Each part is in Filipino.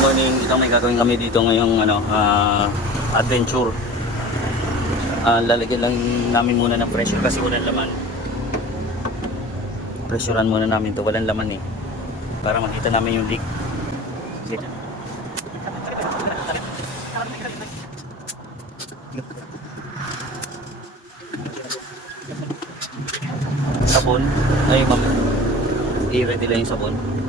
morning. Ito may gagawin kami dito ngayong ano, ah, adventure. Ah, lalagyan lang namin muna ng pressure kasi walang laman. Pressurean muna namin to, walang laman eh. Para makita namin yung leak. Sabon. Ay, ma'am. I-ready lang yung sabon.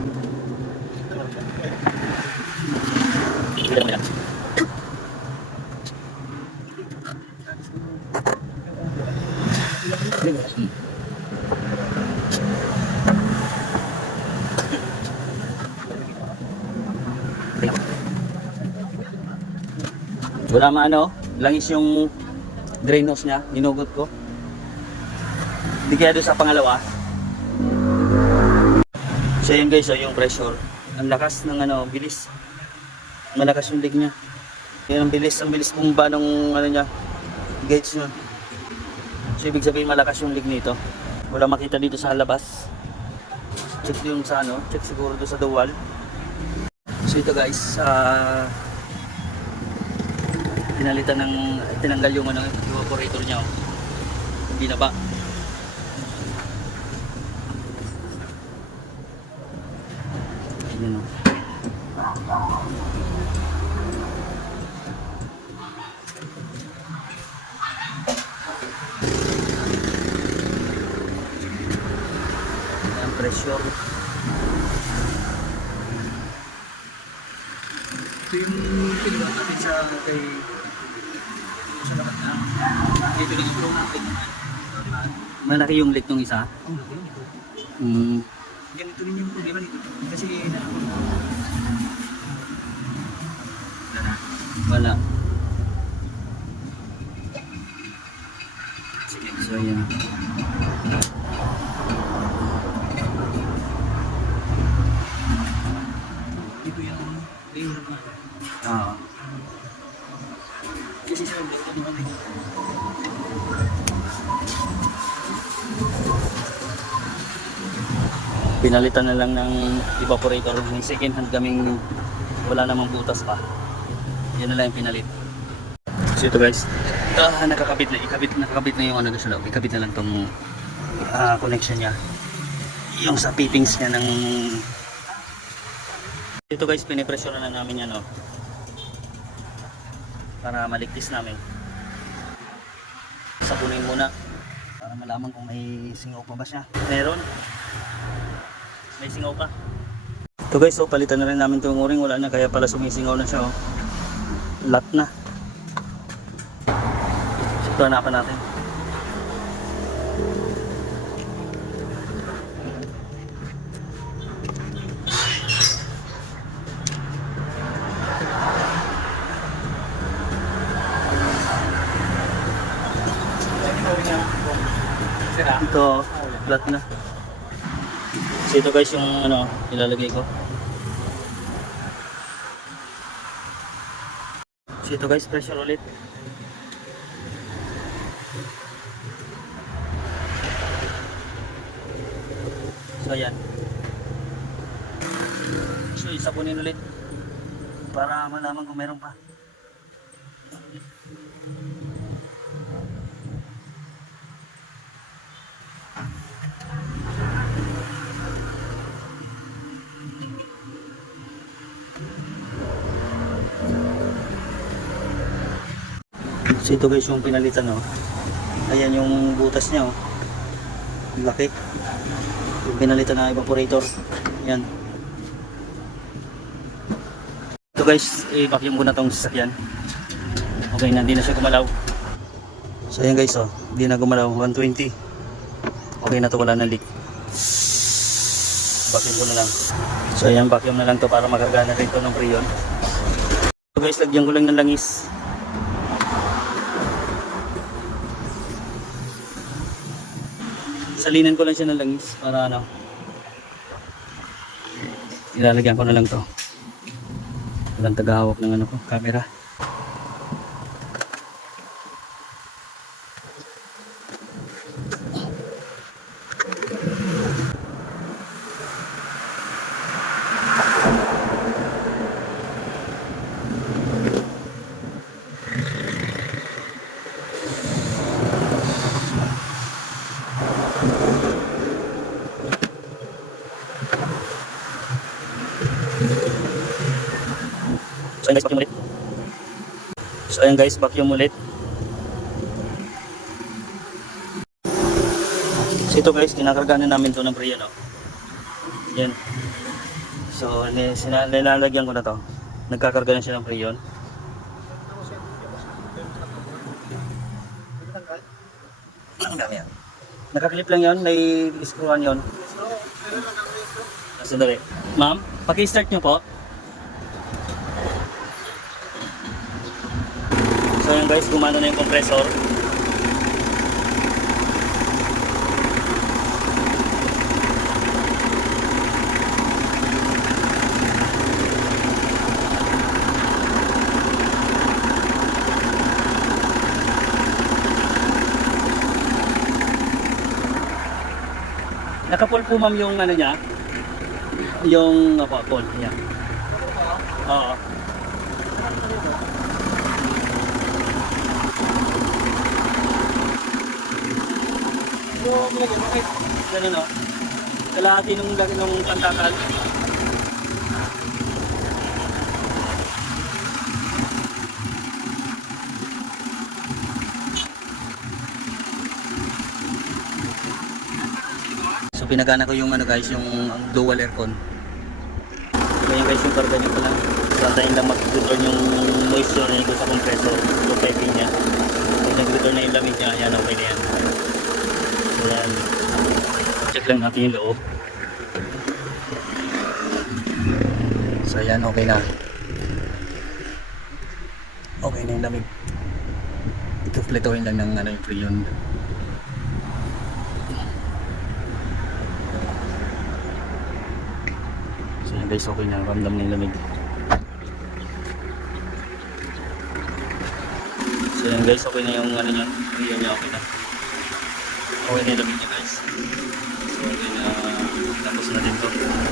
Wala maano, langis yung drain hose niya, ninugot ko. Hindi kaya doon sa pangalawa. So yun guys, so yung pressure. Ang lakas ng ano, bilis. Malakas yung leg niya. Yan ang bilis, ang bilis bumba ng ano niya, gauge niya. So ibig sabihin malakas yung leg nito. Wala makita dito sa labas. Check yung sa ano, check siguro doon sa the wall. So ito guys, ah pinalitan ng tinanggal yung ano, evaporator niya. oh. Binaba. Yun, oh. Ang pressure. Ito yung pinuha natin sa kay sa labat na. Dito lang yung flow natin. Malaki yung leak nung isa. Mm. Ganito rin yung problema nito. Kasi Wala. Sige, so yan. Pinalitan na lang ng evaporator. May second hand kaming wala namang butas pa. Yan na lang yung pinalit. So ito guys. Ah, nakakabit na. Ikabit, nakakabit na yung ano sa loob. Ikabit na lang tong ah, connection niya. Yung sa fittings niya ng ito guys, pinipressure na namin yan oh. Para maligtis namin. Sapunin muna. Para malaman kung may singaw pa ba siya. Meron. May singaw pa. Ito guys, so palitan na rin namin itong uring. Wala na, kaya pala sumisingaw na siya. Oh. Lat na. So ito hanapan natin. Ito, flat na. So guys yung ano, ilalagay ko. So guys, pressure ulit. So yan. So isabunin ulit para malaman kung meron pa. Ito guys yung pinalitan oh. Ayan yung butas niya oh. Laki. Yung pinalitan na evaporator. Yan. Ito guys, i-vacuum ko na tong sasakyan. Okay na, hindi na siya gumalaw. So ayan guys oh, hindi na gumalaw. 120. Okay na to, wala na leak. Vacuum ko na lang. So ayan, vacuum na lang to para magagana rin to ng prion. So guys, lagyan ko lang ng langis. Salinan ko lang siya ng langis para ano. Ilalagyan ko na lang to. Walang tagahawak ng ano ko, camera. So ayun guys, vacuum ulit. Ayun guys, vacuum ulit. So ito guys, kinakarga na namin to ng Prion. No? Yan. So nilalagyan ko na to. Nagkakarga na siya ng Prion. Ang dami yan. Nakaklip lang yon, may screwan yon. Sandali. Ma'am, paki-start nyo po. So yun guys, gumano na yung compressor. Naka-full po ma'am yung ano niya. Yung full niya. Oo. Yung mga ganun, bakit? Ganun o. Kalahati nung nung pantakal. So pinagana ko yung ano guys, yung dual aircon. So yan guys yung karga nyo pa lang. So antayin lang mag-return yung moisture niya sa compressor. So piping niya. Pag nag-return na yung lamig niya, yan okay na yan. So yan. Check lang natin yung loob. So yan, okay na. Okay na yung lamig. Ikumpletuhin lang ng ano yung freon. So yan guys, okay na. Ramdam na yung lamig. So yan guys, okay na yung ano niya. Freon niya, okay na. Okay na lamig niya guys. So okay na. Tapos na din to.